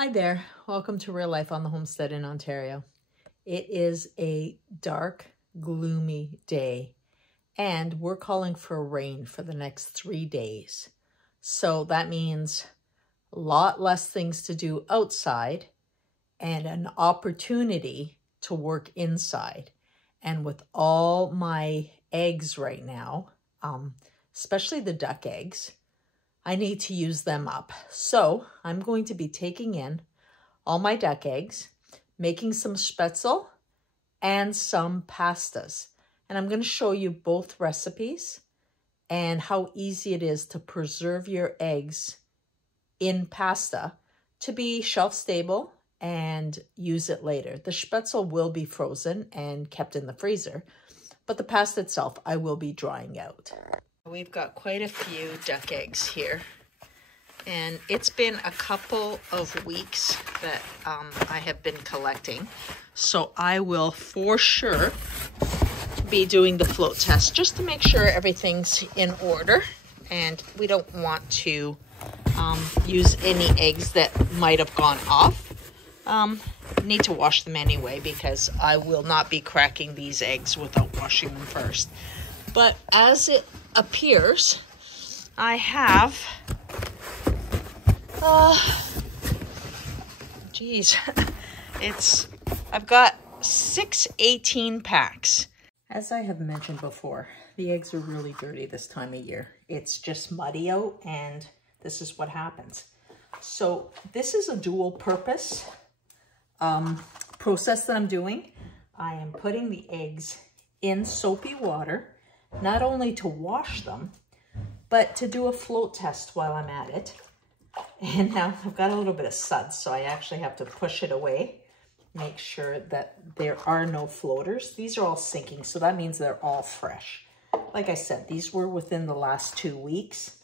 Hi there, welcome to Real Life on the Homestead in Ontario. It is a dark, gloomy day, and we're calling for rain for the next 3 days. So that means a lot less things to do outside and an opportunity to work inside. And with all my eggs right now, especially the duck eggs, I need to use them up. So I'm going to be taking in all my duck eggs, making some Spaetzle and some pastas. And I'm going to show you both recipes and how easy it is to preserve your eggs in pasta to be shelf stable and use it later. The Spaetzle will be frozen and kept in the freezer, but the pasta itself I will be drying out. We've got quite a few duck eggs here, and it's been a couple of weeks that I have been collecting. So I will for sure be doing the float test just to make sure everything's in order, and we don't want to use any eggs that might have gone off. Need to wash them anyway because I will not be cracking these eggs without washing them first. But as it appears, I have, I've got 6 18 packs. As I have mentioned before, the eggs are really dirty this time of year. It's just muddy out, and this is what happens. So this is a dual purpose process that I'm doing. I am putting the eggs in soapy water, not only to wash them, but to do a float test while I'm at it. And now I've got a little bit of suds, so I actually have to push it away, make sure that there are no floaters. These are all sinking, so that means they're all fresh. Like I said, these were within the last 2 weeks,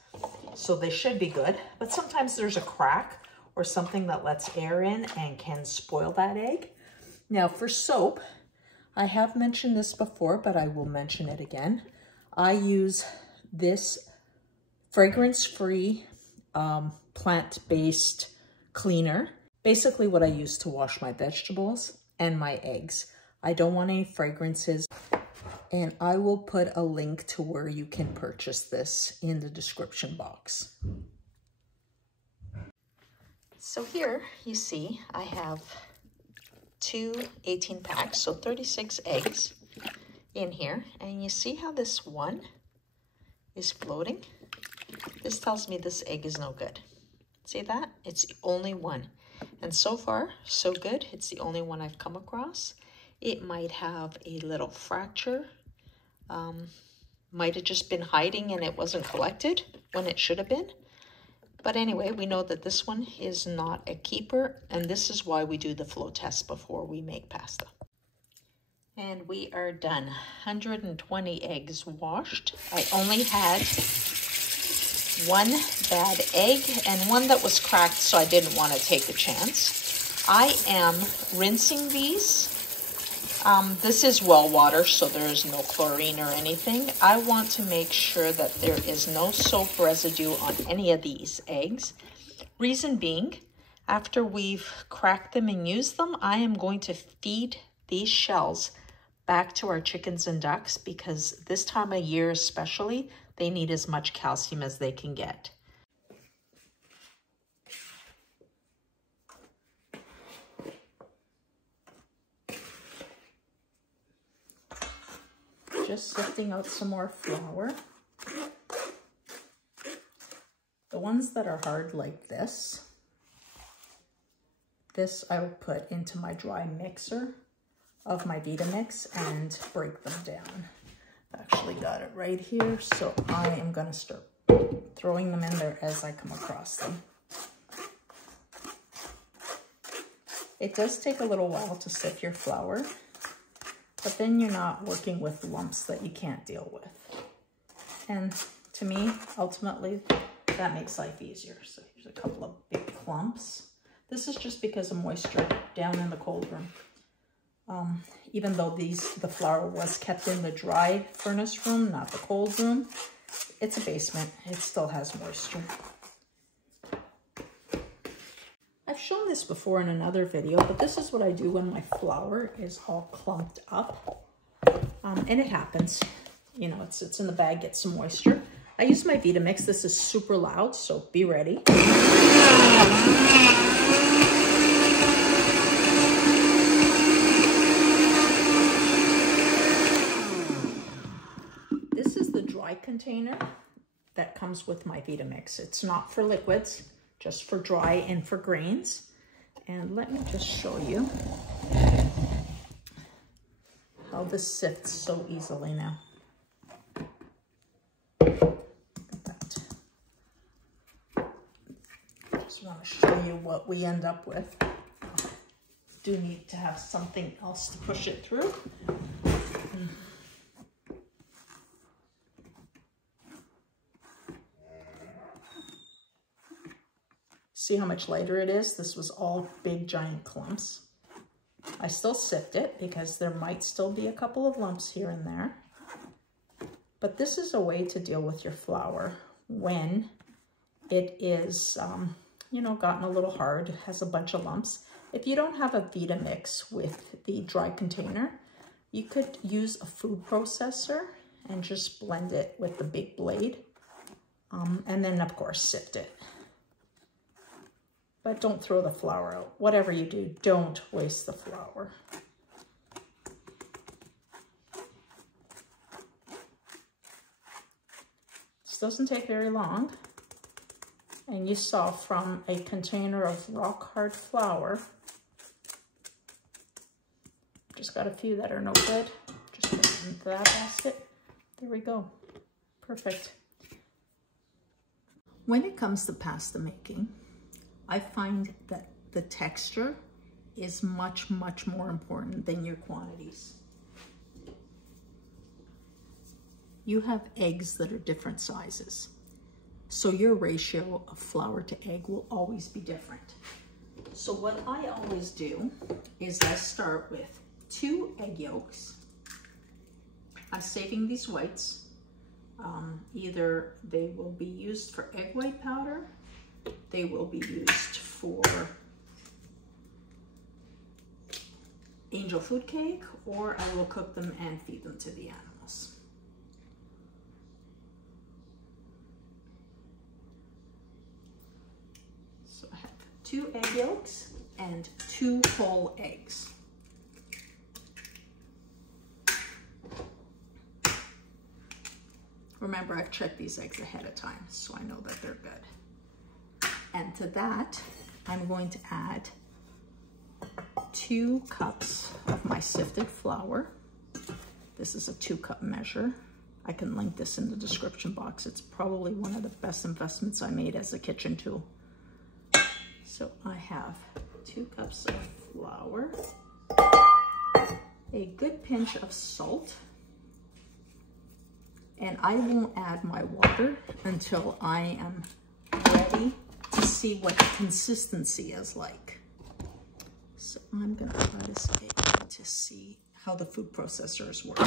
so they should be good. But sometimes there's a crack or something that lets air in and can spoil that egg. Now for soap, I have mentioned this before, but I will mention it again. I use this fragrance-free plant-based cleaner. Basically what I use to wash my vegetables and my eggs. I don't want any fragrances, and I will put a link to where you can purchase this in the description box. So here you see I have 2 18 packs, so 36 eggs in here, and you see how this one is floating? This tells me this egg is no good. See that? It's the only one. And so far, so good. It's the only one I've come across. It might have a little fracture. Might have just been hiding and it wasn't collected when it should have been. But anyway, we know that this one is not a keeper, and this is why we do the flow test before we make pasta. And we are done. 120 eggs washed. I only had 1 bad egg and 1 that was cracked, so I didn't want to take a chance. I am rinsing these. This is well water, so there is no chlorine or anything. I want to make sure that there is no soap residue on any of these eggs. Reason being, after we've cracked them and used them, I am going to feed these shells back to our chickens and ducks, because this time of year especially, they need as much calcium as they can get. Just sifting out some more flour. The ones that are hard like this I will put into my dry mixer of my Vitamix and break them down. I actually got it right here, so I am going to start throwing them in there as I come across them. It does take a little while to sift your flour, but then you're not working with lumps that you can't deal with. And to me, ultimately, that makes life easier. So here's a couple of big clumps. This is just because of moisture down in the cold room. Even though the flour was kept in the dry furnace room, not the cold room, it's a basement. It still has moisture. I I've shown this before in another video, but this is what I do when my flour is all clumped up. And it happens, you know, it sits in the bag, gets some moisture. I use my Vitamix. This is super loud, so be ready. This is the dry container that comes with my Vitamix. It's not for liquids, just for dry and for grains. And let me just show you how this sifts so easily now. Just want to show you what we end up with. Do need to have something else to push it through. See how much lighter it is? This was all big giant clumps. I still sift it because there might still be a couple of lumps here and there. But this is a way to deal with your flour when it is, you know, gotten a little hard, has a bunch of lumps. If you don't have a Vitamix with the dry container, you could use a food processor and just blend it with the big blade. And then, of course, sift it. But don't throw the flour out. Whatever you do, don't waste the flour. This doesn't take very long. And you saw from a container of rock hard flour, just got a few that are no good. Just put it into that basket. There we go. Perfect. When it comes to pasta making, I find that the texture is much, much more important than your quantities. You have eggs that are different sizes, so your ratio of flour to egg will always be different. So what I always do is I start with 2 egg yolks. I'm saving these whites. Either they will be used for egg white powder, they will be used for angel food cake, or I will cook them and feed them to the animals. So I have 2 egg yolks and 2 whole eggs. Remember, I've checked these eggs ahead of time, so I know that they're good. And to that, I'm going to add 2 cups of my sifted flour. This is a 2-cup measure. I can link this in the description box. It's probably one of the best investments I made as a kitchen tool. So I have 2 cups of flour, a good pinch of salt, and I won't add my water until I am ready to see what the consistency is like. So I'm gonna try to see to see how the food processor is working.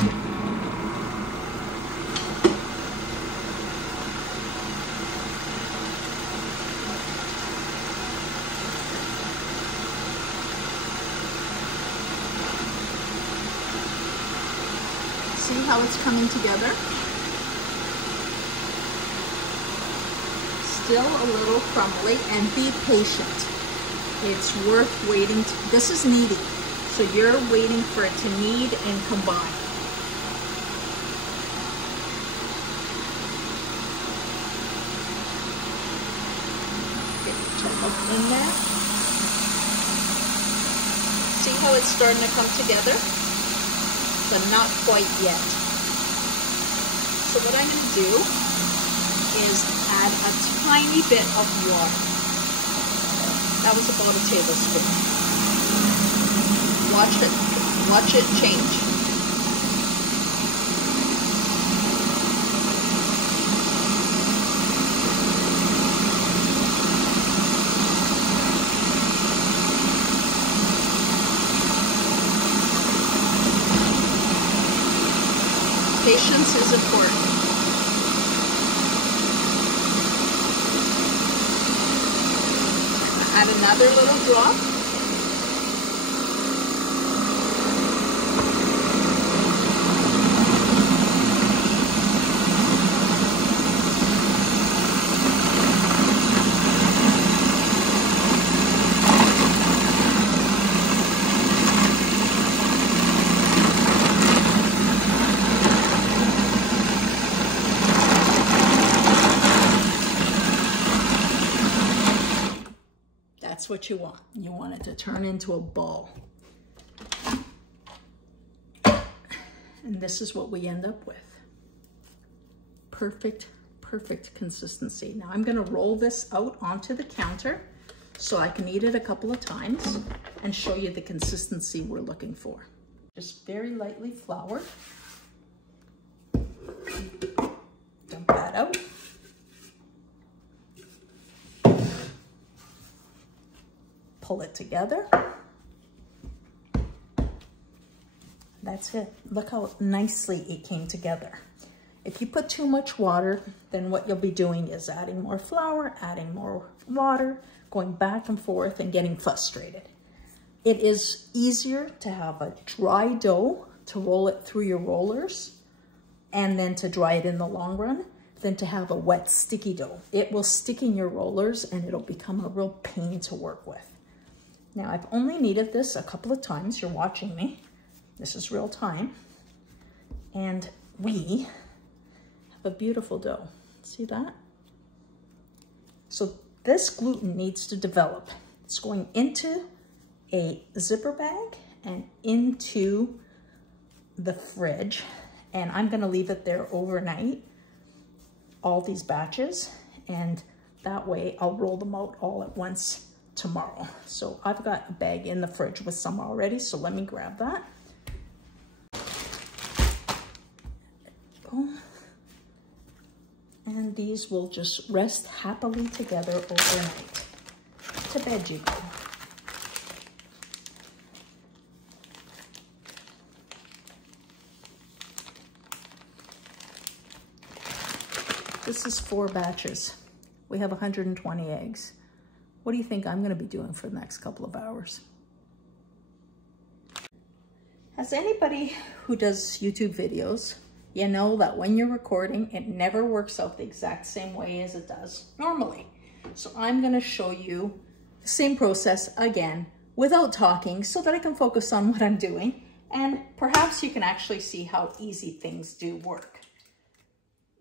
See how it's coming together? Still a little crumbly, and be patient. It's worth waiting. This is kneading, so you're waiting for it to knead and combine. Get your milk in there. See how it's starting to come together? But not quite yet. So what I'm going to do is add a tiny bit of water. That was about a tablespoon. Watch it change. Patience is important. Add another little drop. That's what you want. You want it to turn into a ball. And this is what we end up with. Perfect, perfect consistency. Now I'm gonna roll this out onto the counter so I can eat it a couple of times and show you the consistency we're looking for. Just very lightly flour. Dump that out. Pull it together. That's it. Look how nicely it came together. If you put too much water, then what you'll be doing is adding more flour, adding more water, going back and forth and getting frustrated. It is easier to have a dry dough to roll it through your rollers and then to dry it in the long run than to have a wet, sticky dough. It will stick in your rollers and it'll become a real pain to work with. Now, I've only kneaded this a couple of times. You're watching me. This is real time. And we have a beautiful dough. See that? So this gluten needs to develop. It's going into a zipper bag and into the fridge. And I'm gonna leave it there overnight, all these batches. And that way I'll roll them out all at once tomorrow. So I've got a bag in the fridge with some already, so let me grab that. Boom. And these will just rest happily together overnight. To bed you go. This is 4 batches. We have 120 eggs. What do you think I'm going to be doing for the next couple of hours? As anybody who does YouTube videos, you know that when you're recording, it never works out the exact same way as it does normally. So I'm going to show you the same process again without talking so that I can focus on what I'm doing. And perhaps you can actually see how easy things do work.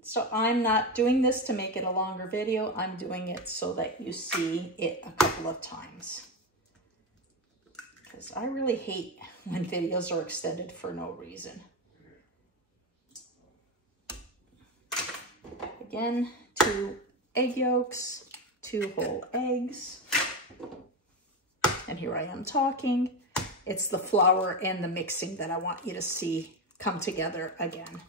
So I'm not doing this to make it a longer video. I'm doing it so that you see it a couple of times. Because I really hate when videos are extended for no reason. Again, 2 egg yolks, 2 whole eggs. And here I am talking. It's the flour and the mixing that I want you to see come together again.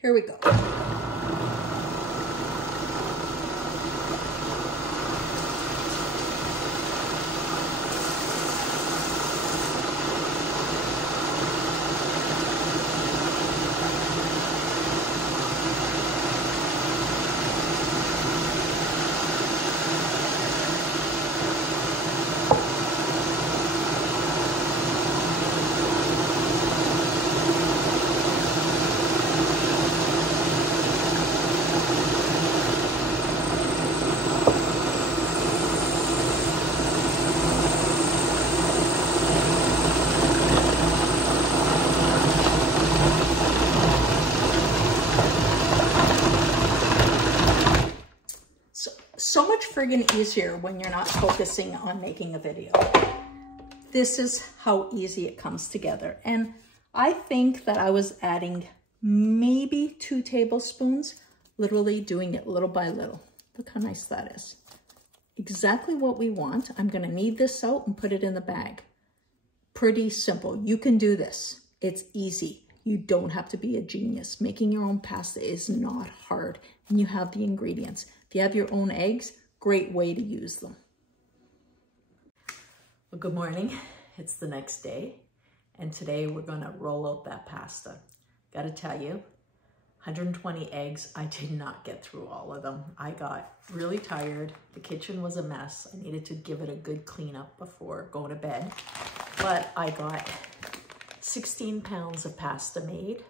Here we go. So much friggin' easier when you're not focusing on making a video. This is how easy it comes together. And I think that I was adding maybe 2 tablespoons, literally doing it little by little. Look how nice that is. Exactly what we want. I'm gonna knead this out and put it in the bag. Pretty simple. You can do this. It's easy. You don't have to be a genius. Making your own pasta is not hard, and you have the ingredients. If you have your own eggs, great way to use them. Well, good morning. It's the next day, and today we're gonna roll out that pasta. Gotta tell you, 120 eggs, I did not get through all of them. I got really tired. The kitchen was a mess. I needed to give it a good cleanup before going to bed. But I got 16 pounds of pasta made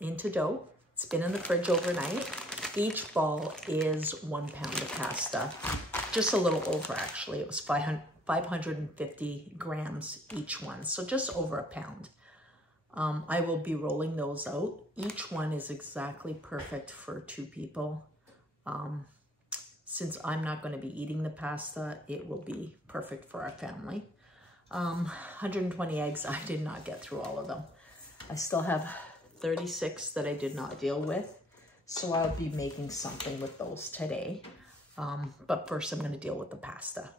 into dough. It's been in the fridge overnight. Each ball is 1 pound of pasta. Just a little over, actually. It was 550 grams each one, so just over a pound. I will be rolling those out. Each one is exactly perfect for 2 people. Since I'm not going to be eating the pasta, it will be perfect for our family. 120 eggs, I did not get through all of them. I still have 36 that I did not deal with, so I'll be making something with those today. But first I'm going to deal with the pasta.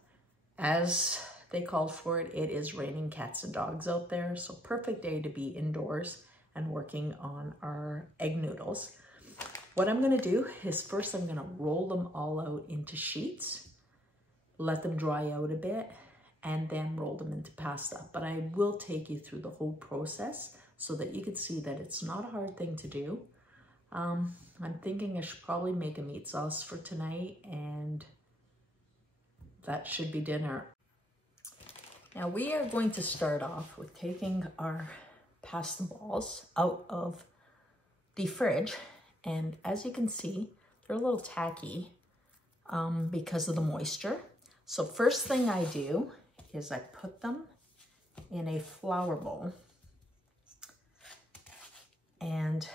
As they called for it, it is raining cats and dogs out there, so perfect day to be indoors and working on our egg noodles. What I'm going to do is first I'm going to roll them all out into sheets, let them dry out a bit, and then roll them into pasta. But I will take you through the whole process so that you can see that it's not a hard thing to do. I'm thinking I should probably make a meat sauce for tonight, and that should be dinner. Now we are going to start off with taking our pasta balls out of the fridge, and as you can see, they're a little tacky because of the moisture. So first thing I do is I put them in a flour bowl, and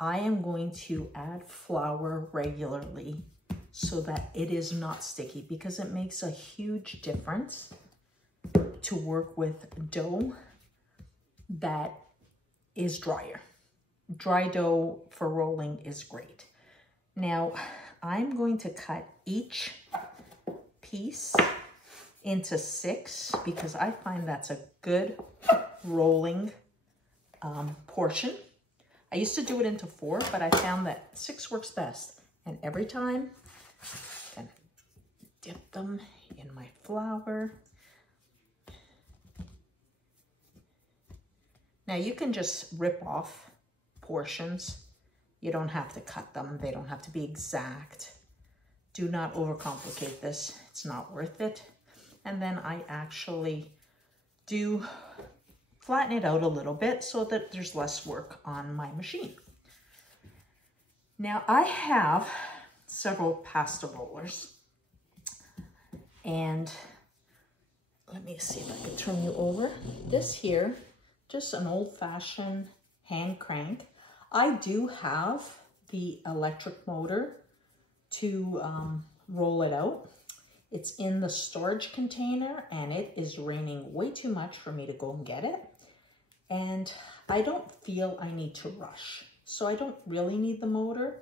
I am going to add flour regularly so that it is not sticky, because it makes a huge difference to work with dough that is drier. Dry dough for rolling is great. Now I'm going to cut each piece into 6 because I find that's a good rolling portion. I used to do it into 4, but I found that 6 works best. And every time I can dip them in my flour. Now you can just rip off portions. You don't have to cut them. They don't have to be exact. Do not overcomplicate this. It's not worth it. And then I actually do flatten it out a little bit so that there's less work on my machine. Now I have several pasta rollers, and let me see if I can turn you over. This here, just an old-fashioned hand crank. I do have the electric motor to roll it out. It's in the storage container, and it is raining way too much for me to go and get it. And I don't feel I need to rush, so I don't really need the motor.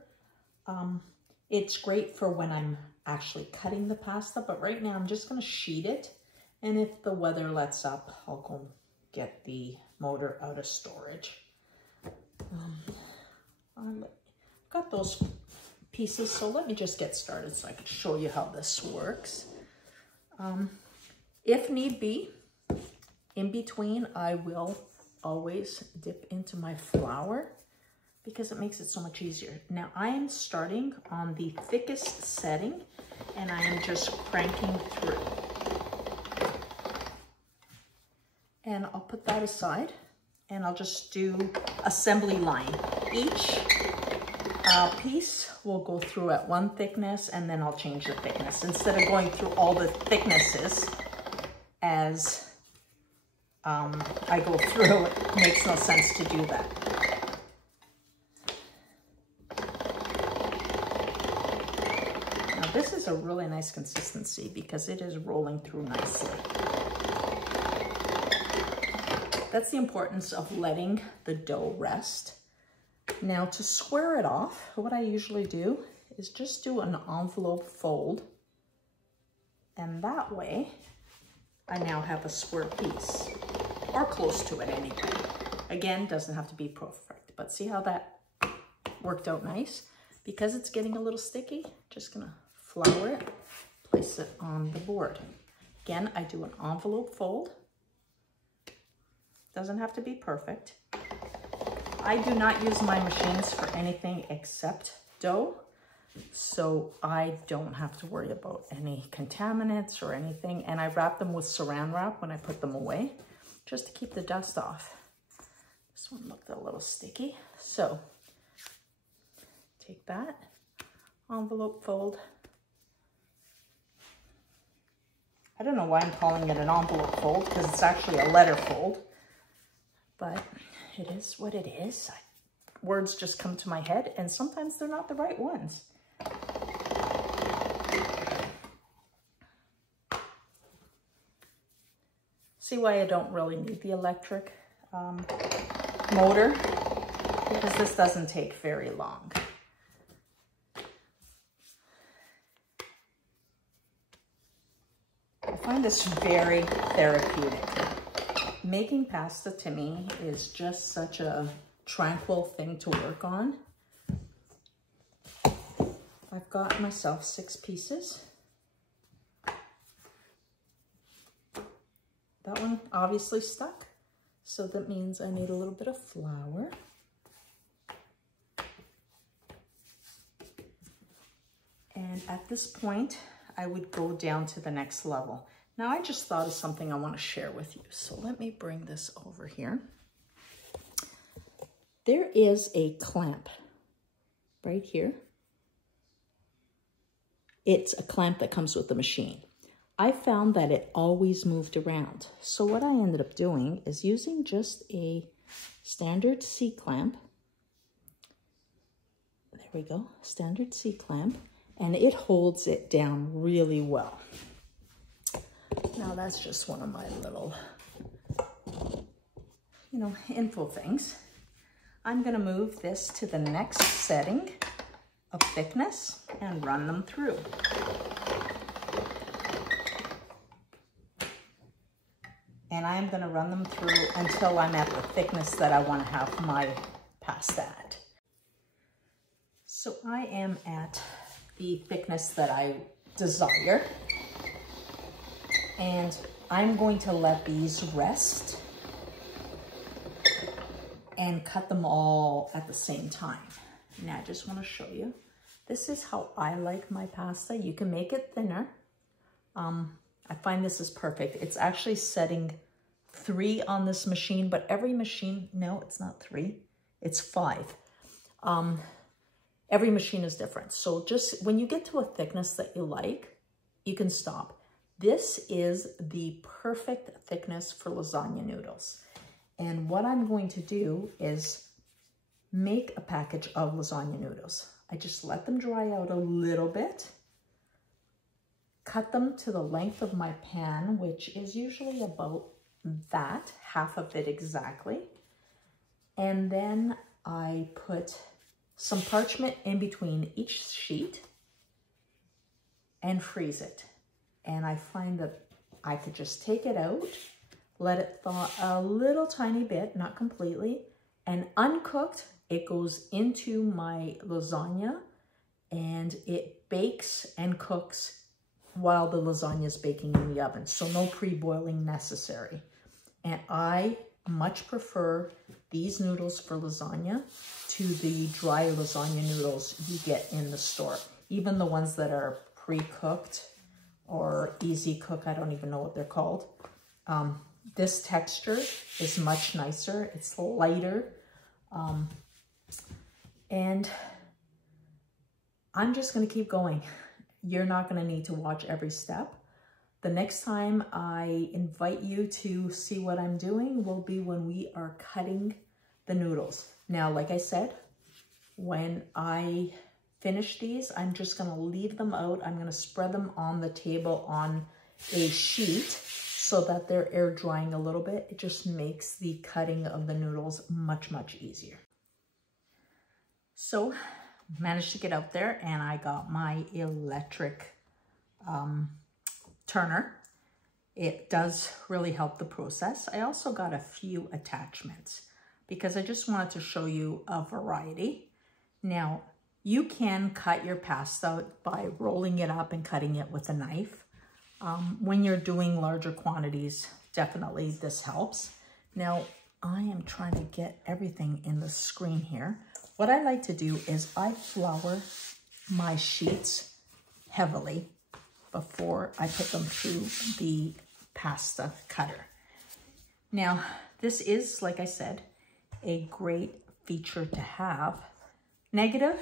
It's great for when I'm actually cutting the pasta, but right now I'm just going to sheet it. And if the weather lets up, I'll go get the motor out of storage. I've got those pieces, so let me just get started so I can show you how this works. If need be, in between, I will always dip into my flour because it makes it so much easier. Now I am starting on the thickest setting, and I am just cranking through. And I'll put that aside, and I'll just do assembly line. Each piece will go through at one thickness, and then I'll change the thickness. Instead of going through all the thicknesses as I go through, it makes no sense to do that. Now this is a really nice consistency because it is rolling through nicely. that's the importance of letting the dough rest. Now to square it off, what I usually do is just do an envelope fold. And that way, I now have a square piece, or close to it anyway. Again, doesn't have to be perfect, but see how that worked out nice? Because it's getting a little sticky, just gonna flour it, place it on the board. Again, I do an envelope fold. Doesn't have to be perfect. I do not use my machines for anything except dough, so I don't have to worry about any contaminants or anything. And I wrap them with saran wrap when I put them away, just to keep the dust off. This one looked a little sticky. So take that, envelope fold. I don't know why I'm calling it an envelope fold, because it's actually a letter fold, but it is what it is. Words just come to my head, and sometimes they're not the right ones. See why I don't really need the electric motor? Because this doesn't take very long. I find this very therapeutic. Making pasta to me is just such a tranquil thing to work on. I've got myself 6 pieces. That one obviously stuck, so that means I need a little bit of flour. And at this point, I would go down to the next level. Now I just thought of something I want to share with you. So let me bring this over here. There is a clamp right here. It's a clamp that comes with the machine. I found that it always moved around. So what I ended up doing is using just a standard C-clamp. There we go, standard C-clamp. And it holds it down really well. Now that's just one of my little, info things. I'm gonna move this to the next setting of thickness and run them through. And I'm gonna run them through until I'm at the thickness that I wanna have my pasta at. So I am at the thickness that I desire. And I'm going to let these rest and cut them all at the same time. Now I just want to show you. This is how I like my pasta. You can make it thinner. I find this is perfect. It's actually setting 3 on this machine, but every machine, no, it's not 3, it's 5. Every machine is different. So just when you get to a thickness that you like, you can stop. This is the perfect thickness for lasagna noodles. And what I'm going to do is make a package of lasagna noodles. I just let them dry out a little bit, cut them to the length of my pan, which is usually about that, half of it exactly. And then I put some parchment in between each sheet and freeze it. And I find that I could just take it out, let it thaw a little tiny bit, not completely, and uncooked, it goes into my lasagna and it bakes and cooks while the lasagna is baking in the oven. So no pre-boiling necessary. And I much prefer these noodles for lasagna to the dry lasagna noodles you get in the store. Even the ones that are pre-cooked or easy cook, I don't even know what they're called. This texture is much nicer. It's lighter. And I'm just gonna keep going. You're not gonna need to watch every step. The next time I invite you to see what I'm doing will be when we are cutting the noodles. Now, like I said, when I finish these, I'm just gonna leave them out. I'm gonna spread them on the table on a sheet so that they're air drying a little bit. It just makes the cutting of the noodles much, much easier. So managed to get out there and I got my electric turner. It does really help the process. I also got a few attachments because I just wanted to show you a variety. Now, you can cut your pasta by rolling it up and cutting it with a knife. When you're doing larger quantities, definitely this helps. Now, I am trying to get everything in the screen here. What I like to do is I flour my sheets heavily before I put them through the pasta cutter. Now, this is, like I said, a great feature to have. Negative,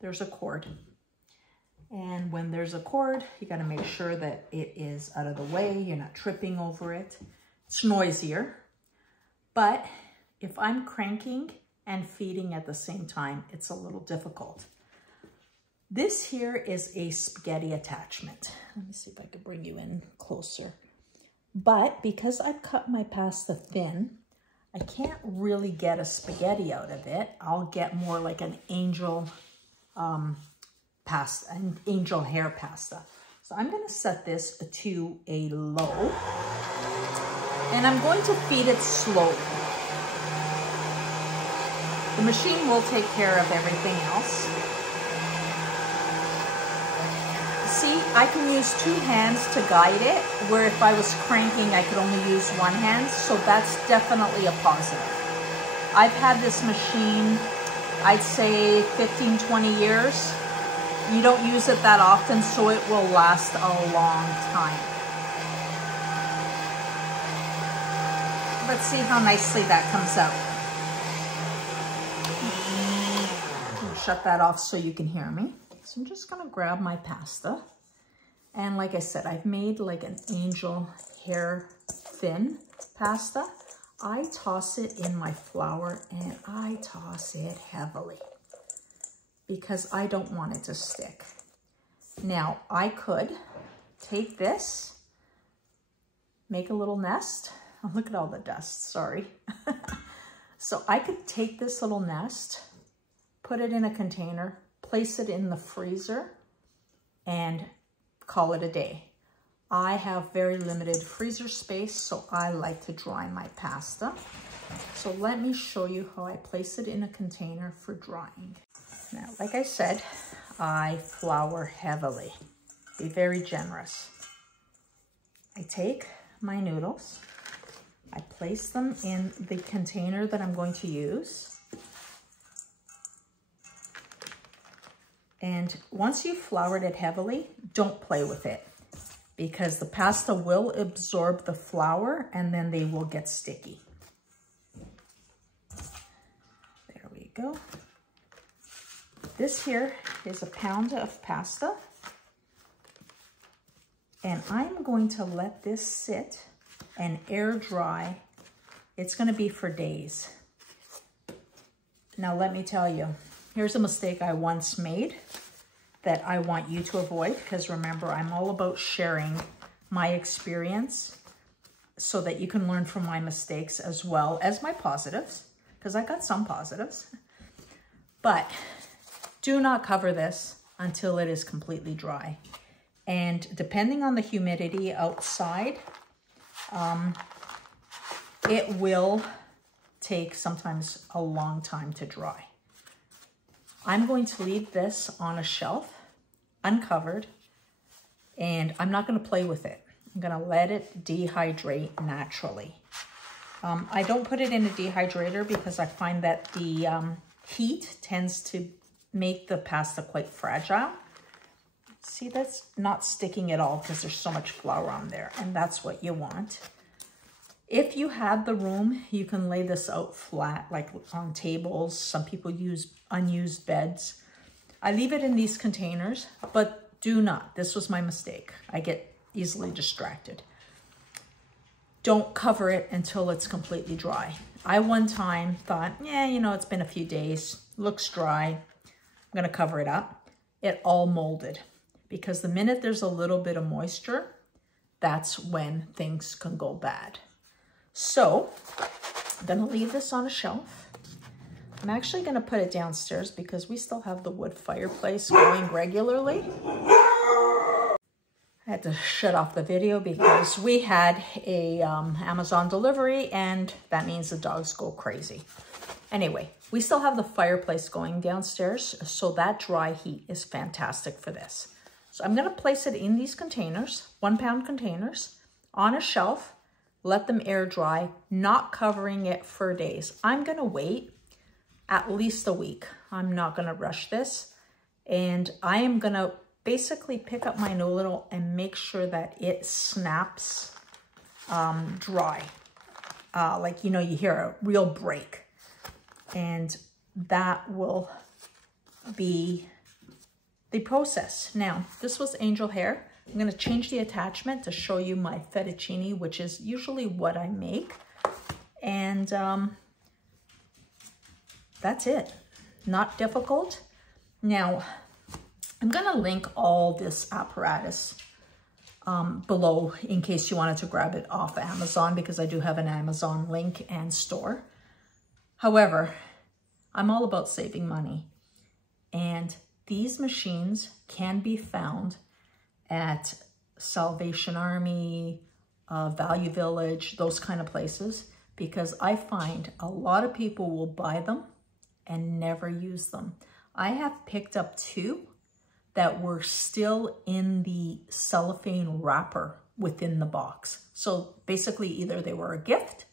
there's a cord. And when there's a cord, you gotta make sure that it is out of the way, you're not tripping over it. It's noisier, but if I'm cranking and feeding at the same time, it's a little difficult. This here is a spaghetti attachment. Let me see if I can bring you in closer. But because I've cut my pasta thin, I can't really get a spaghetti out of it. I'll get more like an angel pasta, an angel hair pasta. So I'm gonna set this to a low and I'm going to feed it slowly. The machine will take care of everything else. See, I can use two hands to guide it, where if I was cranking, I could only use one hand, so that's definitely a positive. I've had this machine, I'd say 15, 20 years. You don't use it that often, so it will last a long time. Let's see how nicely that comes out. Shut that off so you can hear me. So I'm just gonna grab my pasta. And like I said, I've made like an angel hair thin pasta. I toss it in my flour and I toss it heavily because I don't want it to stick. Now I could take this, make a little nest. Oh, look at all the dust, sorry. So I could take this little nest, put it in a container, place it in the freezer, and call it a day. I have very limited freezer space, so I like to dry my pasta. So let me show you how I place it in a container for drying. Now, like I said, I flour heavily. Be very generous. I take my noodles, I place them in the container that I'm going to use. And once you've floured it heavily, don't play with it because the pasta will absorb the flour and then they will get sticky. There we go. This here is a pound of pasta. And I'm going to let this sit and air dry. It's gonna be for days. Now let me tell you, here's a mistake I once made that I want you to avoid, because remember, I'm all about sharing my experience so that you can learn from my mistakes as well as my positives, because I got some positives. But do not cover this until it is completely dry. And depending on the humidity outside, it will take sometimes a long time to dry. I'm going to leave this on a shelf, uncovered, and I'm not going to play with it. I'm going to let it dehydrate naturally. I don't put it in a dehydrator because I find that the heat tends to make the pasta quite fragile. See, that's not sticking at all because there's so much flour on there, and that's what you want. If you have the room, you can lay this out flat, like on tables. Some people use unused beds. I leave it in these containers, but do not. This was my mistake. I get easily distracted. Don't cover it until it's completely dry. I one time thought, yeah, you know, it's been a few days, looks dry. I'm gonna cover it up. It all molded because the minute there's a little bit of moisture, that's when things can go bad. So I'm gonna leave this on a shelf. I'm actually gonna put it downstairs because we still have the wood fireplace going regularly. I had to shut off the video because we had a Amazon delivery, and that means the dogs go crazy. Anyway, we still have the fireplace going downstairs, so that dry heat is fantastic for this. So I'm gonna place it in these containers, 1 pound containers, on a shelf, let them air dry, not covering it for days. I'm gonna wait at least a week. I'm not gonna rush this. And I am gonna basically pick up my noodle and make sure that it snaps dry. Like, you know, you hear a real break. And that will be the process. Now, this was angel hair. I'm gonna change the attachment to show you my fettuccine, which is usually what I make. And that's it, not difficult. Now, I'm gonna link all this apparatus below in case you wanted to grab it off Amazon, because I do have an Amazon link and store. However, I'm all about saving money, and these machines can be found at Salvation Army, Value Village, those kind of places, because I find a lot of people will buy them and never use them. I have picked up 2 that were still in the cellophane wrapper within the box. So basically either they were a gift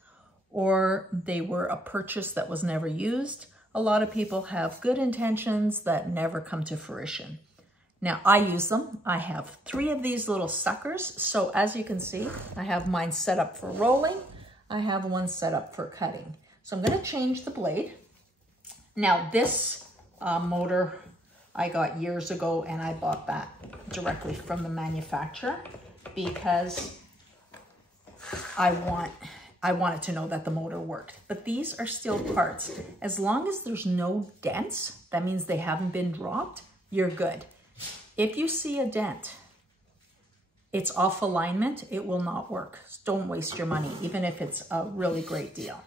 or they were a purchase that was never used. A lot of people have good intentions that never come to fruition. Now I use them. I have 3 of these little suckers. So as you can see, I have mine set up for rolling. I have one set up for cutting. So I'm gonna change the blade. Now this motor I got years ago, and I bought that directly from the manufacturer because I wanted to know that the motor worked. But these are steel parts. As long as there's no dents, that means they haven't been dropped, you're good. If you see a dent, it's off alignment, it will not work. So don't waste your money, even if it's a really great deal.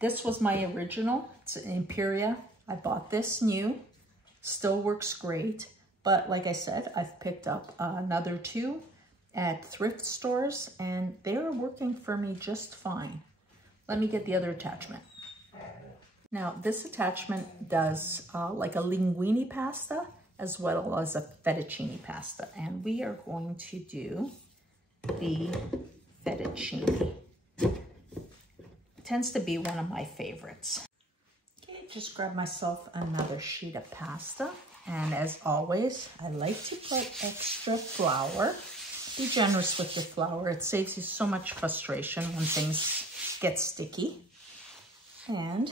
This was my original, it's an Imperia. I bought this new, still works great. But like I said, I've picked up another 2 at thrift stores, and they're working for me just fine. Let me get the other attachment. Now this attachment does like a linguine pasta as well as a fettuccine pasta, and we are going to do the fettuccine. It tends to be one of my favorites. Okay, just grab myself another sheet of pasta, and as always, I like to put extra flour. Be generous with your flour. It saves you so much frustration when things get sticky. And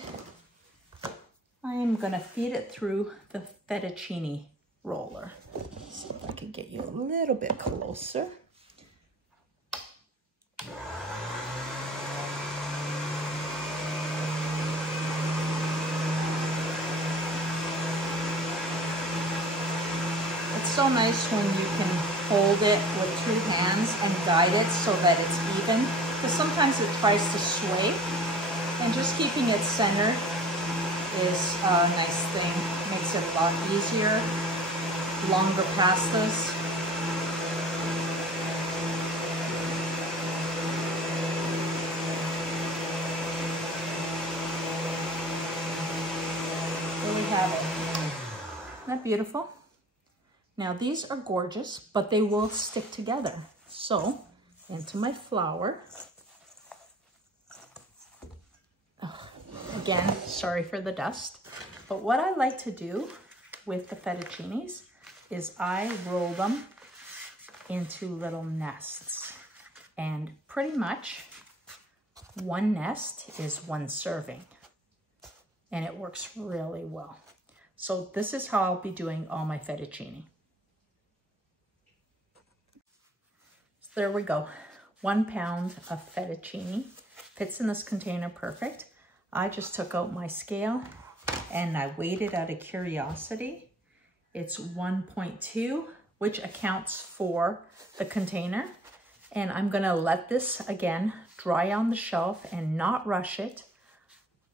I am gonna feed it through the fettuccine roller. So if I could get you a little bit closer. It's so nice when you can hold it with 2 hands and guide it so that it's even, because sometimes it tries to sway, and just keeping it centered is a nice thing. Makes it a lot easier. Longer pastas. There we have it. Isn't that beautiful? Now these are gorgeous, but they will stick together. So into my flour. Oh, again, sorry for the dust. But what I like to do with the fettuccines is I roll them into little nests. And pretty much 1 nest is 1 serving. And it works really well. So this is how I'll be doing all my fettuccine. There we go, 1 pound of fettuccine. Fits in this container perfect. I just took out my scale and I weighed it out of curiosity. It's 1.2, which accounts for the container. And I'm gonna let this, again, dry on the shelf and not rush it.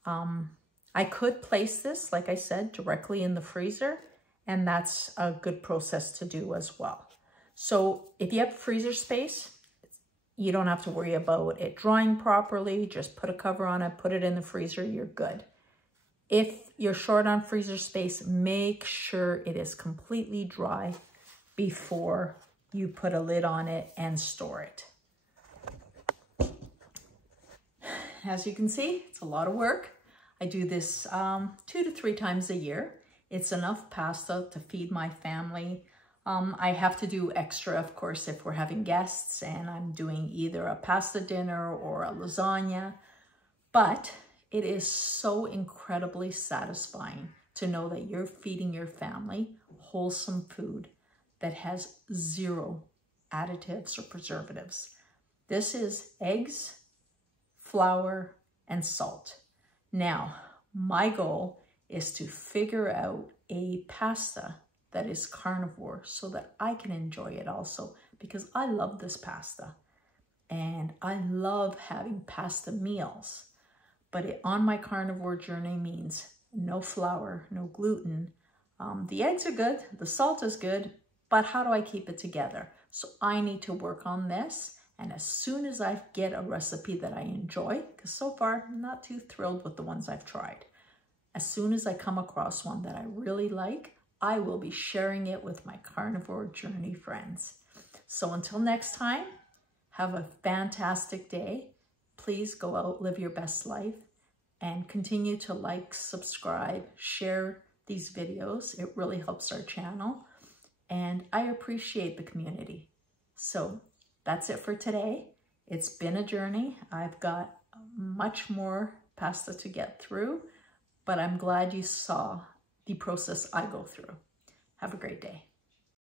I could place this, like I said, directly in the freezer, and that's a good process to do as well. So if you have freezer space, you don't have to worry about it drying properly. Just put a cover on it, put it in the freezer, you're good. If you're short on freezer space, make sure it is completely dry before you put a lid on it and store it. As you can see, it's a lot of work. I do this 2 to 3 times a year. It's enough pasta to feed my family. I have to do extra, of course, if we're having guests and I'm doing either a pasta dinner or a lasagna. But it is so incredibly satisfying to know that you're feeding your family wholesome food that has 0 additives or preservatives. This is eggs, flour, and salt. Now, my goal is to figure out a pasta that is carnivore so that I can enjoy it also, because I love this pasta and I love having pasta meals. But on my carnivore journey means no flour, no gluten. The eggs are good, the salt is good, but how do I keep it together? So I need to work on this. And as soon as I get a recipe that I enjoy, because so far I'm not too thrilled with the ones I've tried. As soon as I come across one that I really like, I will be sharing it with my carnivore journey friends. So until next time, have a fantastic day. Please go out, live your best life, and continue to like, subscribe, share these videos. It really helps our channel, and I appreciate the community. So that's it for today. It's been a journey. I've got much more pasta to get through, but I'm glad you saw the process I go through. Have a great day.